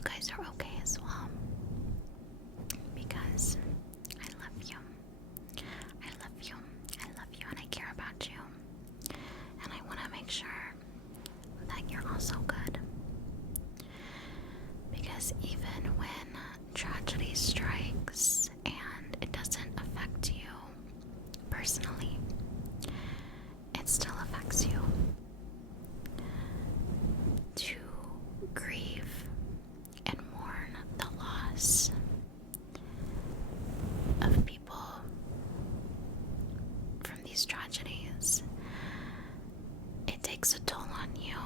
you guys are okay as well. Because I love you. I love you. I love you and I care about you. And I want to make sure that you're also good. Because even when tragedy strikes and it doesn't affect you personally, it still affects you. To grieve and mourn the loss of people from these tragedies, it takes a toll on you.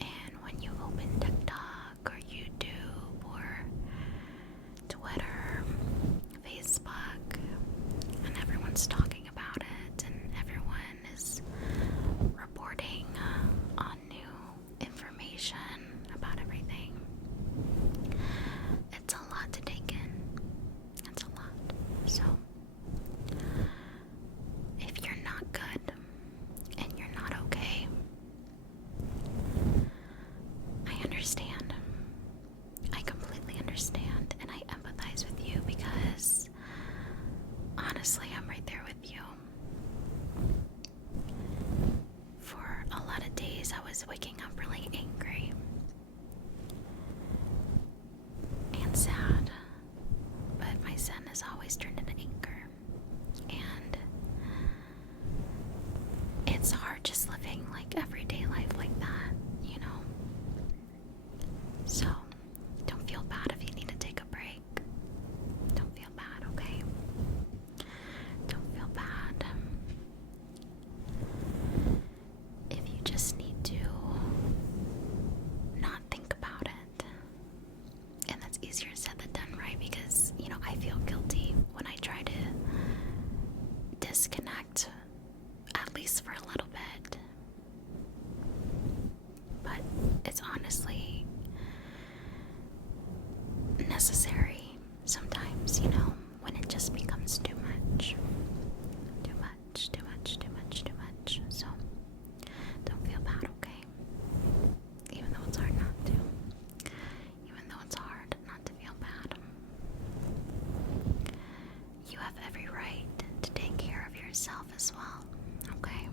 And when you open TikTok or YouTube or Twitter, Facebook, and everyone's talking about it, and everyone is reporting on new information about everything, it's a lot to take in. It's a lot. So, if you're not good and you're not okay, I understand. I completely understand, and I empathize with you because honestly, I'm right there with you. For a lot of days, I was waking up really angry and sad, but my sadness always turned into anger, and it's hard just living like everyday life like that, you know? So, don't feel bad if you need to take a break. Don't feel bad, okay? Don't feel bad. If you just need to not think about it. And that's easier said than done, right? Because, you know, I feel guilty when I try to disconnect, at least for a little bit. But it's honestly necessary sometimes, you know, when it just becomes too much. Too much, too much, too much, too much. So, don't feel bad, okay? Even though it's hard not to. Even though it's hard not to feel bad. You have every right to take care of yourself as well, okay?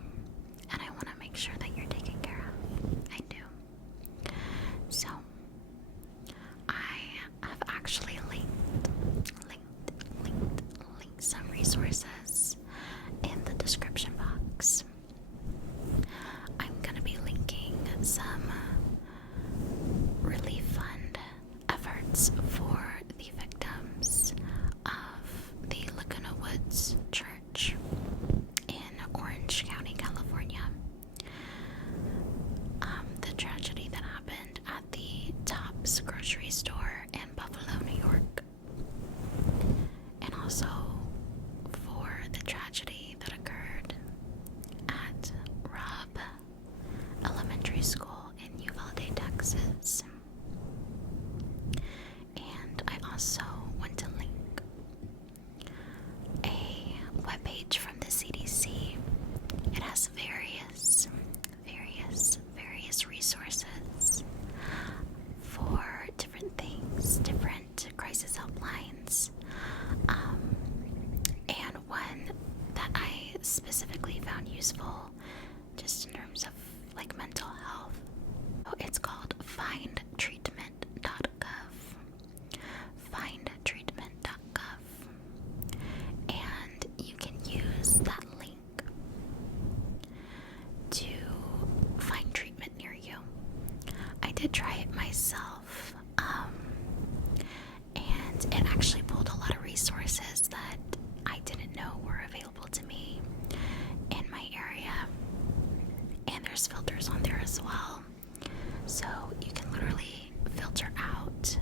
And I want to make sure that you're taken care of. I do. So, I have actually linked some resources in the description box. I'm gonna be linking some relief fund efforts for the victims of the Laguna Woods Church in Orange County, California. The tragedy that happened at the Tops grocery store in Buffalo, New York. And also for the tragedy that occurred at Robb Elementary School in Uvalde, Texas. And I also want to link a webpage from the CDC. It has various resources for different things, different crisis helplines. And one that I specifically found useful just in terms of like mental health. Oh, it's called findtreatment.gov. Findtreatment.gov. And you can use that link to find treatment near you. I did try it myself, and it actually pulled a lot of resources that I didn't know were available to me in my area. And there's filters on there as well. So you can literally filter out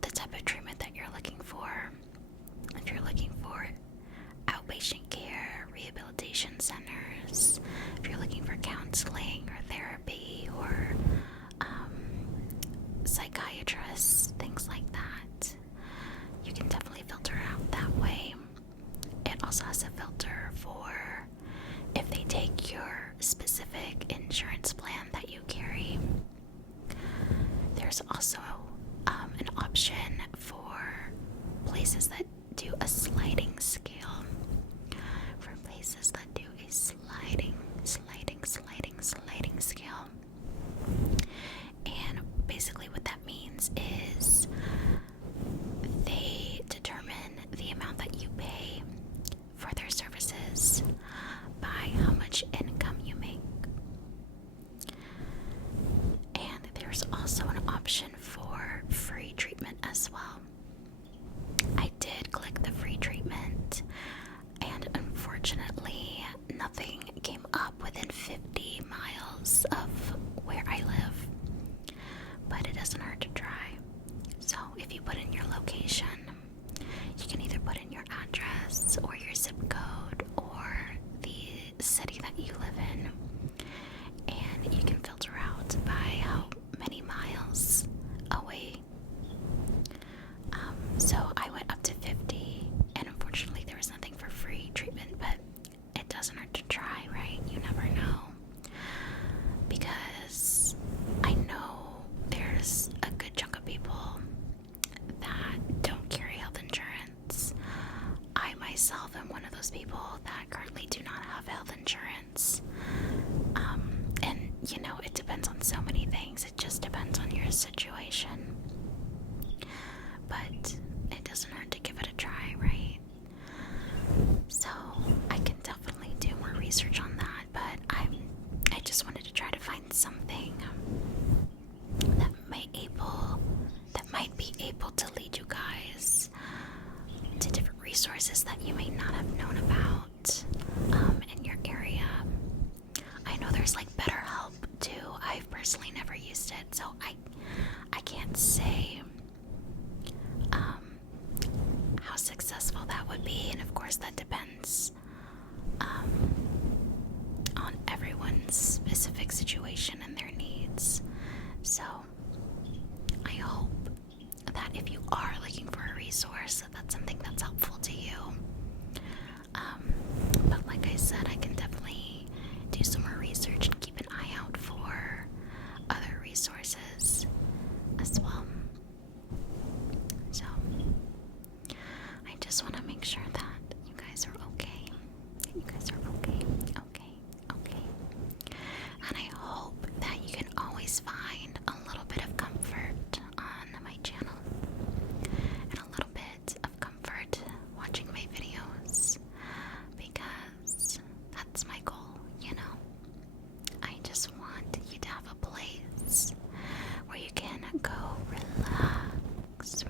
the type of treatment that you're looking for. If you're looking for outpatient care, rehabilitation centers, if you're looking for counseling or therapy or psychiatrists, things like that, you can definitely filter out that way. It also has a filter for if they take your specific insurance plan that you carry. there's also an option for places that do a sliding scale. For places that do a sliding scale. And basically what that means is they determine the amount that you pay for their services by how much income you make. And there's also an option for free treatment as well. I did click the free treatment, and unfortunately nothing came up within 50 miles of where I live. But it doesn't hurt to try. So if you put in your location, you can either put in your address or your zip code or the city that you live in, and you can filter out by how many miles away. So I went up to 50, and unfortunately there was nothing for free treatment, but it doesn't hurt to try, right? You never know. Because I know there's a good chunk of people that don't carry health insurance. I myself am one of those people that currently do not have health insurance. And you know, it depends on so many things. It just depends on your situation. But it doesn't hurt to give it a try, right? So I can definitely do more research on that, but I just wanted to try to find something that might be able to lead you guys to different resources that you may not have known about in your area. I know there's like BetterHelp too. I've personally never used it, so I can't say how successful that would be, and of course that depends on everyone's specific situation and their needs. So I hope that if you are looking for a resource, that's something that's helpful to you. But like I said, I can definitely do some more research and keep an eye out for other resources as well. So I just want to make sure that you guys are okay. You guys are okay. And I hope that you can always find a little bit of comfort on my channel and a little bit of comfort watching my videos, because that's my goal, you know. I just want you to have a place where you can go relax,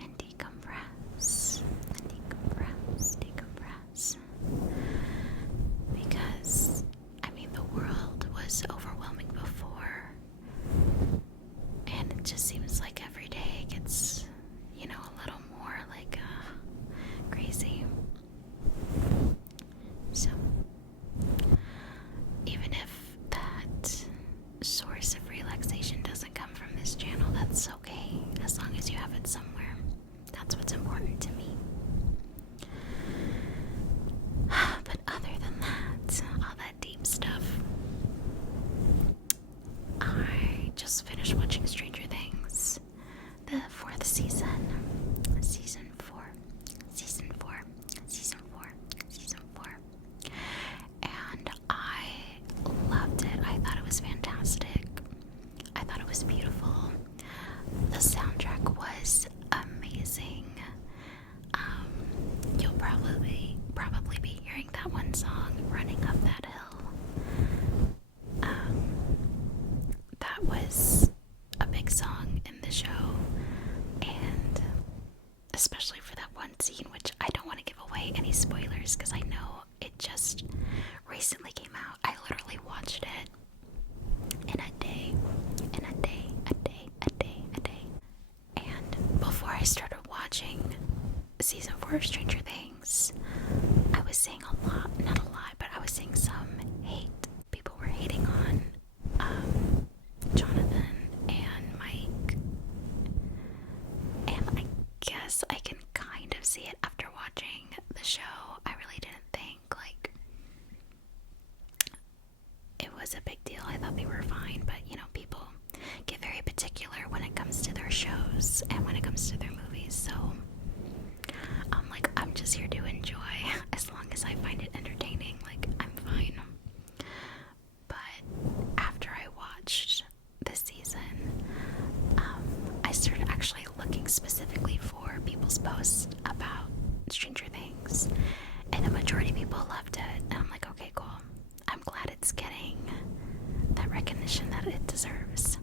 and decompress. Because, I mean, the world was overwhelming before, and it just seems like every day gets, you know, a little more like crazy. So, even if that source of relaxation doesn't come from this channel, that's okay, as long as you have it somewhere. That's what's important to me. But other than that, all that deep stuff, I just finished watching Stranger Things, the 4th season, season 4, and I loved it. I thought it was fantastic. I thought it was beautiful. The soundtrack was amazing. You'll probably be hearing that one song, Running Up That Hill. That was a big song in the show, and especially for that one scene, which I don't want to give away any spoilers because I know it just recently came out. I literally watched it in a day. And before I started watching season 4 of Stranger Things, I was seeing not a lot, but I was seeing some hate. People were hating on Jonathan and Mike, and I guess I can kind of see it after watching the show. I really didn't think like it was a big deal. I thought they were fine, but you know, people get very particular when it comes to their shows and when it comes to their movies. So I'm like, I'm just here to enjoy. As long as I find it entertaining, like, I'm fine. But after I watched this season, I started actually looking specifically for people's posts about Stranger Things, and the majority of people loved it. And I'm like, okay, cool. I'm glad it's getting that recognition that it deserves.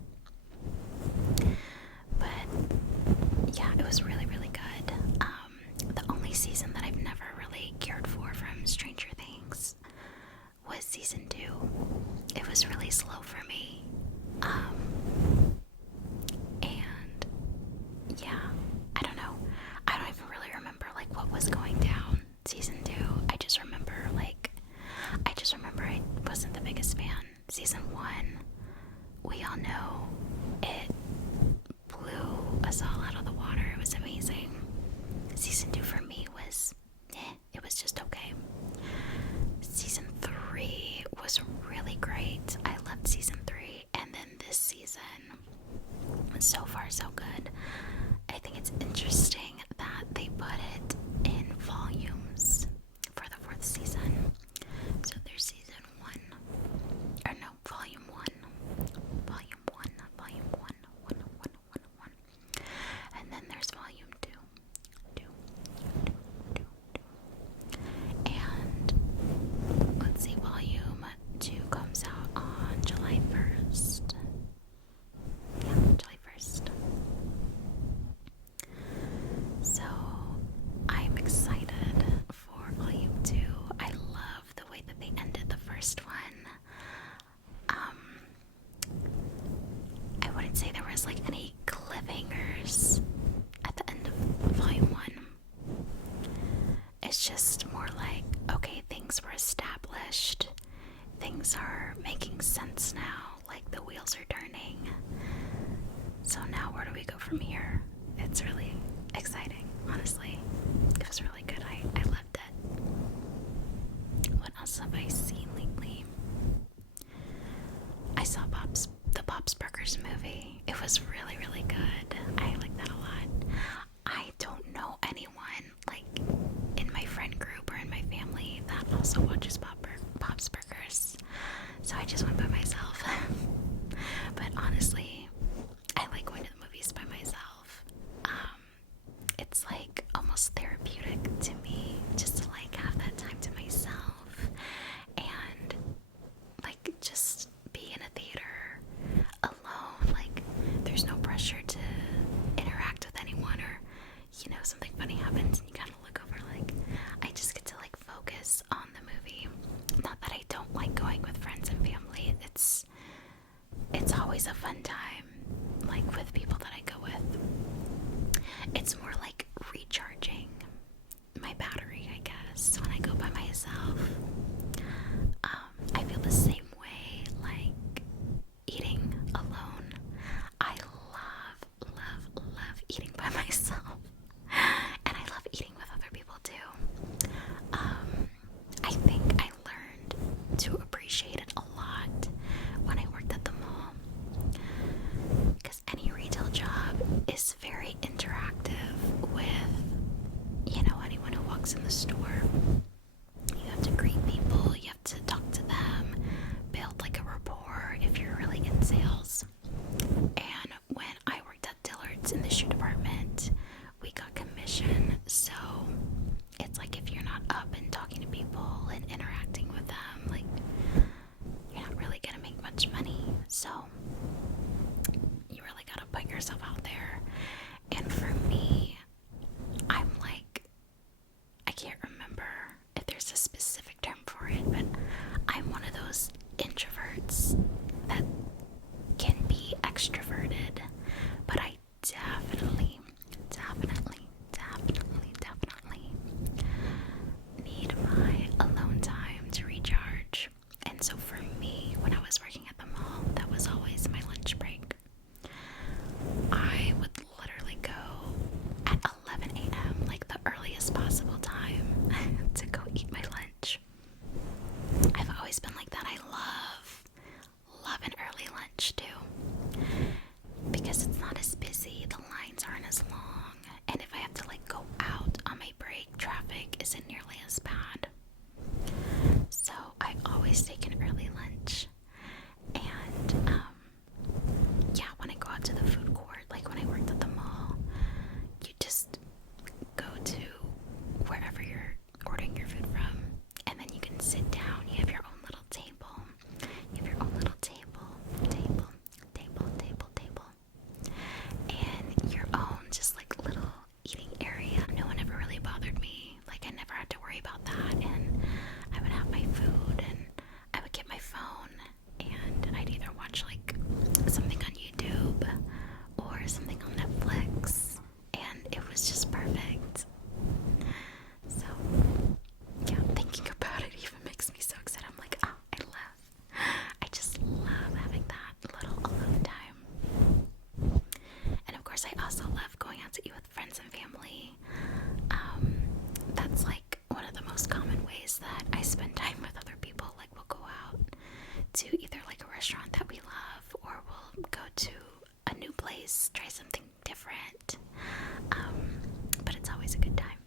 But yeah, it was really, really good. The only season that I've never really cared for from Stranger Things was season 2. It was really slow for me. And yeah, I don't know. I don't even really remember like what was going down season 2. I just remember I wasn't the biggest fan. Season 1, we all know it blew us all out of the water. It was amazing. Season 2 for me was it was just okay. Season 3 was really great. I loved season 3, and then this season, so far so good. I think it's interesting that they put it in volumes for the 4th season. So there's season 1, or no, volume 1, volume 1, and then there's volume 2, and let's see, volume 2 comes out on July 1st. Yeah, July 1st. So I'm excited for volume 2. I love the way that they ended the first one. I wouldn't say there was like any cliffhangers at the end of volume 1. It's just more like, okay, things were established. Things are making sense now. Like the wheels are turning. So now where do we go from here? It's really exciting, honestly. It was really good. I loved it. What else have I seen lately? I saw the Bob's Burgers movie. It was really, really good. I like that a lot. I don't know anyone like in my friend group or in my family that also watches Bob's Burgers. So I just went by myself. But honestly, I like going to the movies by myself. It's like almost therapeutic to me just to like have that time to myself and like just be in a theater alone. Like there's no pressure to interact with anyone, or you know, something funny happens and you kind of look over. Like I just get to like focus on the movie. Not that I don't like going with friends and family. It's always a fun time, like with people that I go with. It's more like recharging my battery, I guess, when I go by myself. I feel the same way like eating alone. I love eating by myself. And I love eating with other people too. I think I learned to appreciate it a lot when I worked at the mall. Because any retail job is very interactive with, you know, anyone who walks in the store. You have to greet people, you have to talk to them, build like a rapport if you're really in sales. And when I worked at Dillard's in the shoe department, we got commission, so it's like if you're not up and talking to people and interacting with them, like you're not really gonna make much money. So you really gotta put yourself out there. And for me, I'm like, I can't remember if there's a specific term for it, but I'm one of those introverts that lunch too, because it's not as busy, the lines aren't as long, and if I have to like go out on my break, traffic isn't nearly as bad. So I always take an early lunch. And yeah, when I go out to the food court, like when I worked at the mall, you just go to wherever you're ordering your food from, and then you can sit down. You have your own little table. You have your own little table, and your own just like little eating area. No one ever really bothered me. Like I never had to worry about that, and I would have my food, and I would get my phone, and I'd either watch like something on YouTube or something on Netflix, and it was just perfect. So yeah, thinking about it even makes me so excited. I'm like, oh, I just love having that little alone time. And of course I also love going out to eat with friends and family. That's like one of the most common ways that I spend time with other people. Like we'll go out to either like a restaurant that we love, or we'll go to a new place, try something different. But it's always a good time.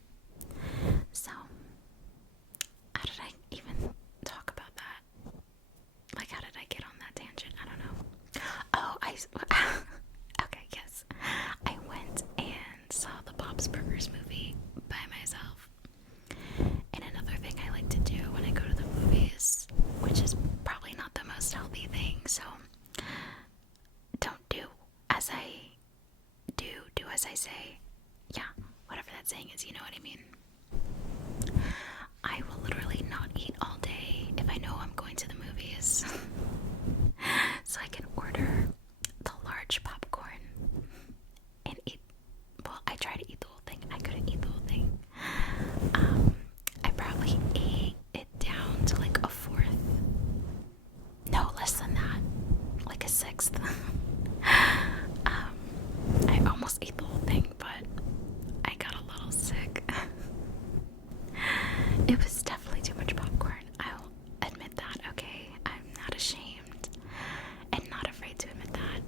So how did I even talk about that? Like how did I get on that tangent? I don't know. Oh, okay, yes. I went and saw the Bob's Burgers movie by myself. And another thing I like to do when I go to the movies, which is probably not the most healthy thing, so don't do as I do, do as I say. Yeah, whatever that saying is, you know what I mean. I will literally not eat all day if I know I'm going to the movies. So I can order the large popcorn and eat. Well, I try to eat the whole thing. I couldn't eat the whole thing. I probably ate it down to like a fourth. No, less than that. Like a sixth. I almost ate the whole thing, but I got a little sick. It was definitely too much popcorn. I'll admit that, okay? I'm not ashamed and not afraid to admit that.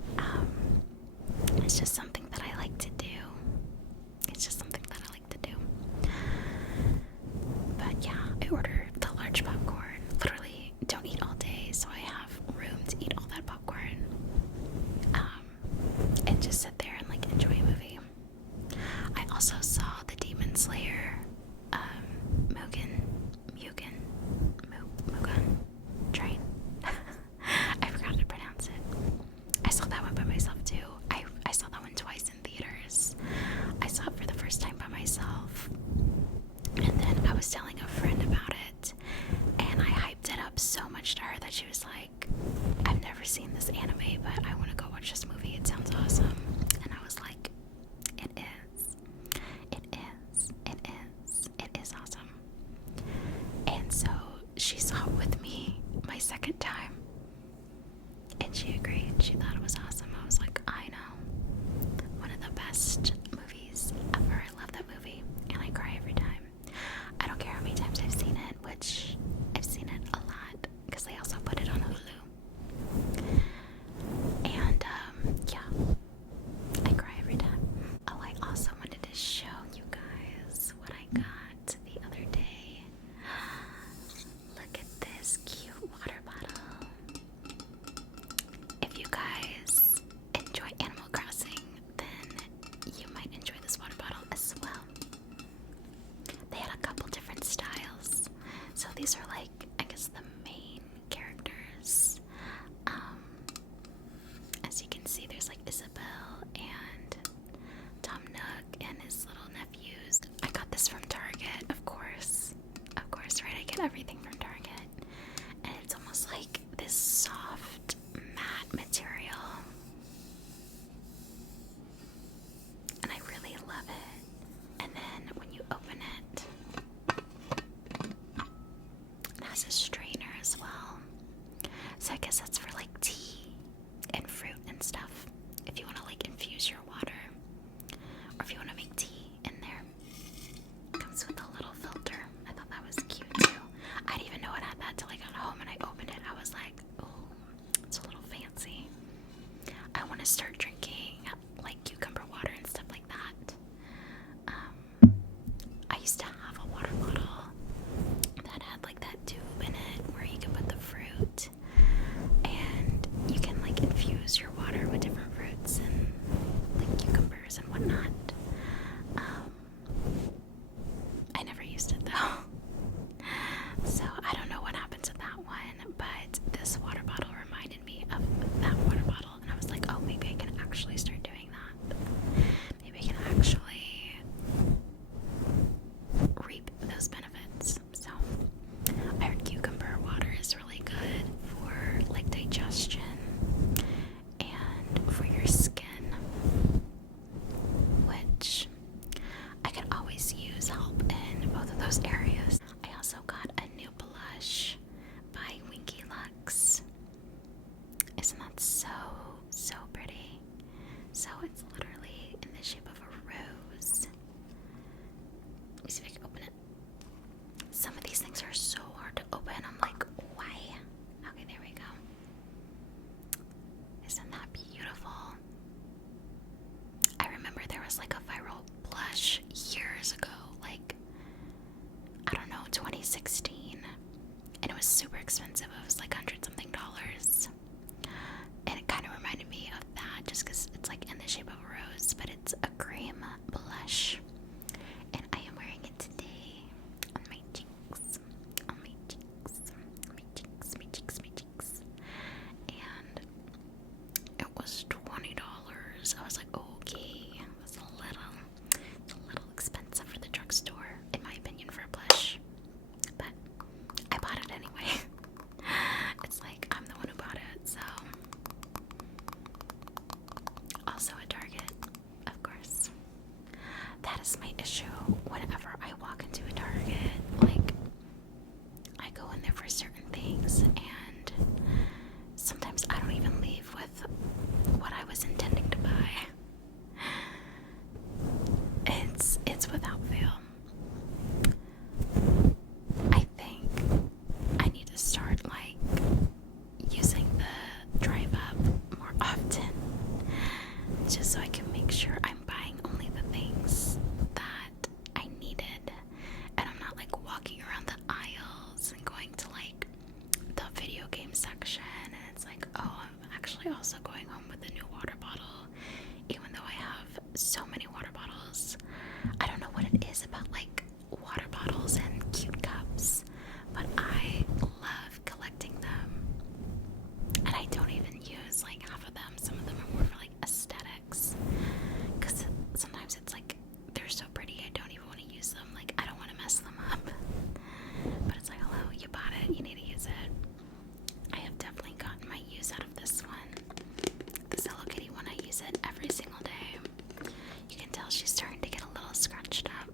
It's just something that I like to do. It's just something that I like to do. But yeah, I order the large popcorn. Literally don't eat all day, so I have room to eat all that popcorn. And just sit there and like enjoy a movie. I also saw the Demon Slayer Mugen Train. I forgot to pronounce it. I saw that one by myself too. I saw that one twice in theaters. I saw it for the first time by myself, and then I was telling a friend about it, and I hyped it up so much to her that she was like, I've never seen this anime, but I want to go watch this movie. It sounds awesome. And I was like, it is. It is awesome. And so she saw it with me my second time, and she agreed. She thought it was awesome. I was like, I know. One of the best movies ever. I love that movie, and I cry every time. I don't care how many times I've seen it, which I've seen it a lot because they also put it on Hulu. And yeah, I cry every time. Oh, I also wanted to show you guys what I got the other day. Look at this cute water bottle. If you guys enjoy Animal Crossing, then you might enjoy this water bottle as well. They had a couple different styles. So these are like, I guess, the main characters. As you can see, there's like Isabelle and Tom Nook and his little nephews. I got this from Target, of course. Of course, right? I get everything from Target. And it's almost like this soft, matte material. want to start drinking like cucumber water and stuff like that. I used to have a water bottle that had like that tube in it where you can put the fruit, and you can like infuse your water with different fruits and like cucumbers and whatnot. I never used it though, so I don't know what happened to that one, but this water bottle reminded me of that water bottle, and I was like, oh, maybe I can actually start doing that. Maybe I can actually reap those benefits. So I heard cucumber water is really good for like digestion and for your skin, which I could always use help in both of those areas. I also got a new blush by Winky Lux. Isn't that so pretty? So it's literally in the shape of a rose. Let me see if I can open it. Some of these things are so hard to open. I'm like, why? Okay, there we go. Isn't that beautiful? I remember there was like a viral blush years ago, like, I don't know, 2016, and it was super expensive. It was like $100-something, and it kind of reminded me of that just because it's like in the shape of a rose, but it's a cream blush, and I am wearing it today on my cheeks, and it was $20. I was like, okay, that's it's a little expensive for the drugstore, in my opinion, for a blush, but I bought it anyway. It's like I'm the one who bought it, so. Also at Target, of course. That is my issue whenever I walk into a Target. Like, I go in there for certain things, and sometimes I don't even leave with what I was intending to buy. It's without fail. I think I need to start like using the drive up more often, just so I can make sure I'm buying only the things that I needed, and I'm not like walking around the aisles and going to like the video game section, and it's like, oh, I'm actually also going home with a new water bottle, even though I have so many water bottles. I don't know what it is about like water bottles and cute cups, but I love collecting them, and I don't even use like half of them. Some of them are more for like aesthetics, because sometimes it's like they're so pretty I don't even want to use them. Like, I don't want to mess them up, but it's like, hello, you bought it, you need to use it. I have definitely gotten my use out of this one. This Hello Kitty one, I use it every single day. You can tell she's starting to get a little scratched up.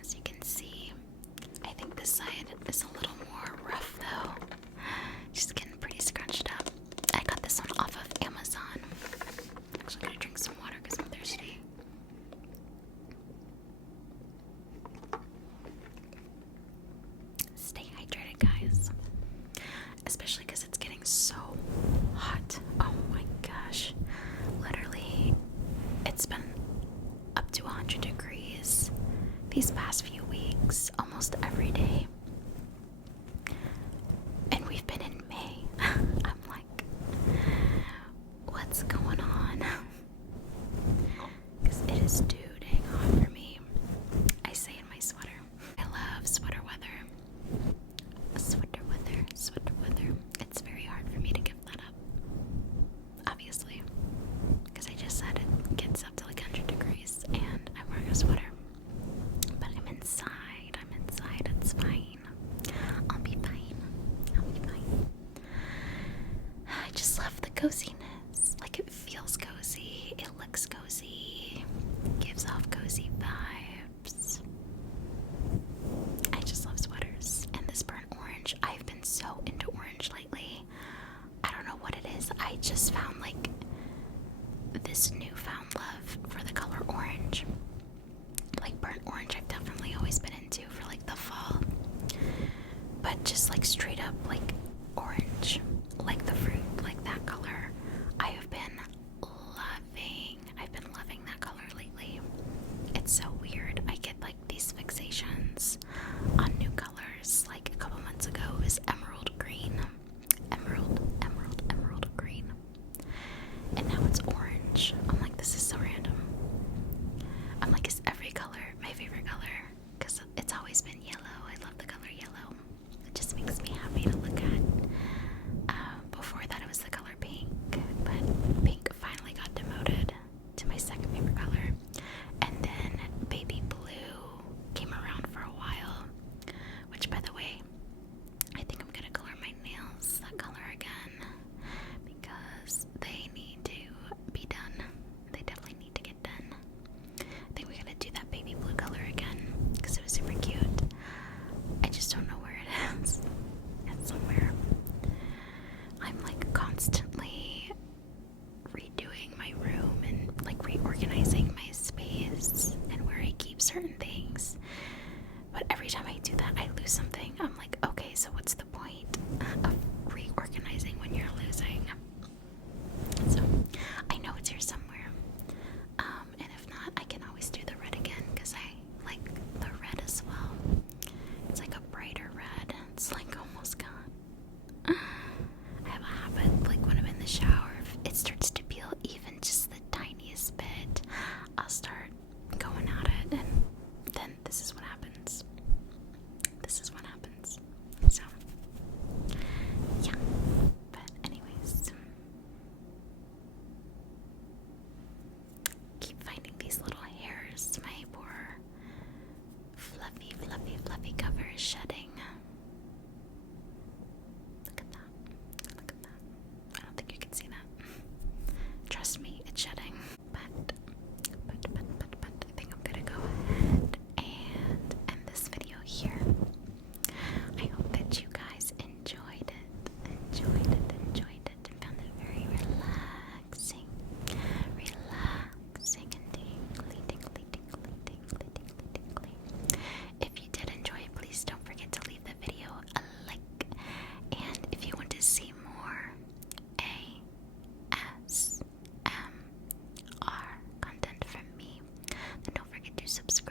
As you can see, I think this side is a little more rough though. She's getting pretty scratched up. I got this one off of Amazon. I'm actually gonna drink some water because I'm thirsty. Stay hydrated, guys. Especially because it's getting so hot. Oh my gosh. Literally, it's been up to 100 degrees these past few weeks, almost every day. And we've been in May. I'm like, what's going on? Because it is too dang hot for me. I say in my sweater. I love sweater weather. Sweater weather. It's very hard for me to give that up. Obviously. Because I just said it gets up to like 100 degrees and I'm wearing a sweater. But I'm inside. It's fine. I'll be fine. I just love the coziness. Like, it feels cozy. It looks cozy. Gives off cozy vibes. I just love sweaters. And this burnt orange. I've been so into orange lately. I don't know what it is. I just found like this newfound love for the color orange. Like, burnt orange I've definitely always been into for like the fall. But just like straight up like orange, like the fruit, like that color. subscribe.